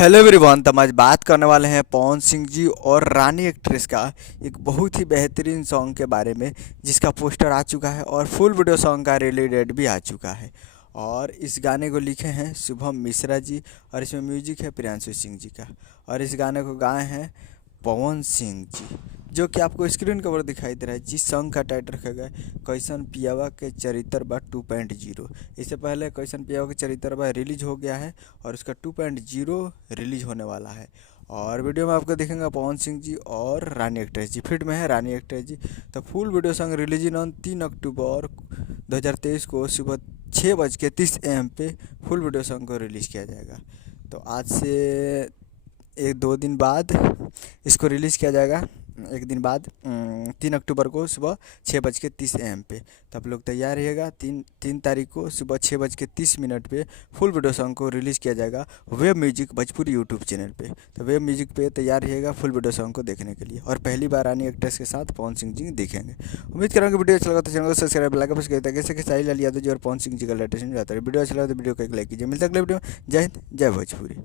Hello everyone. तो हम आज बात करने वाले हैं पवन सिंह जी और रानी एक्ट्रेस का एक बहुत ही बेहतरीन सॉन्ग के बारे में, जिसका पोस्टर आ चुका है और फुल वीडियो सॉन्ग का रिलीज डेट भी आ चुका है। और इस गाने को लिखे हैं शुभम मिश्रा जी और इसमें म्यूजिक है प्रियांशु सिंह जी का। और इस गाने को गाए हैं पवन सिंह जी, जो कि आपको स्क्रीन के ऊपर दिखाई दे रहा है। जिस सॉन्ग का टाइटल रखा गया है कैसन पियावा के चरित्र बा 2.0। इससे पहले कैसन पियावा के चरित्र बा रिलीज हो गया है और उसका 2.0 रिलीज होने वाला है। और वीडियो में आपको देखेंगे पवन सिंह जी और रानी एक्ट्रेस जी, फिट में है रानी एक्ट्रेस जी। तो full video song release on 3 अक्टूबर 2023 को सुबह 6:30 AM पे फुल वीडियो सॉन्ग को रिलीज़ किया जाएगा। तो आज से 1-2 दिन बाद इसको रिलीज़ किया जाएगा। एक दिन बाद 3 अक्टूबर को सुबह 6:30 AM पे। तो आप लोग तैयार रहिएगा। 3 तारीख को सुबह 6:30 पे फुल वीडियो सॉन्ग को रिलीज़ किया जाएगा web music Bhojpuri YouTube channel पे। तो वेब म्यूजिक पे तैयार रहिएगा फुल वीडियो सॉन्ग को देखने के लिए। और पहली बार रानी एक्ट्रेस के साथ पवन सिंह जी देखेंगे। उम्मीद करूँगा वीडियो अच्छा लगा तो चैनल को सब्सक्राइब लाइक प्रेस करिए ताकि इससे साहिल लाल यादव जी और पवन सिंह जी का लेटेस्ट जाता है। वीडियो अच्छा लगा तो वीडियो को एक लाइक कीजिए। मिलता है अगले वीडियो। जय हिंद, जय भोजपुरी।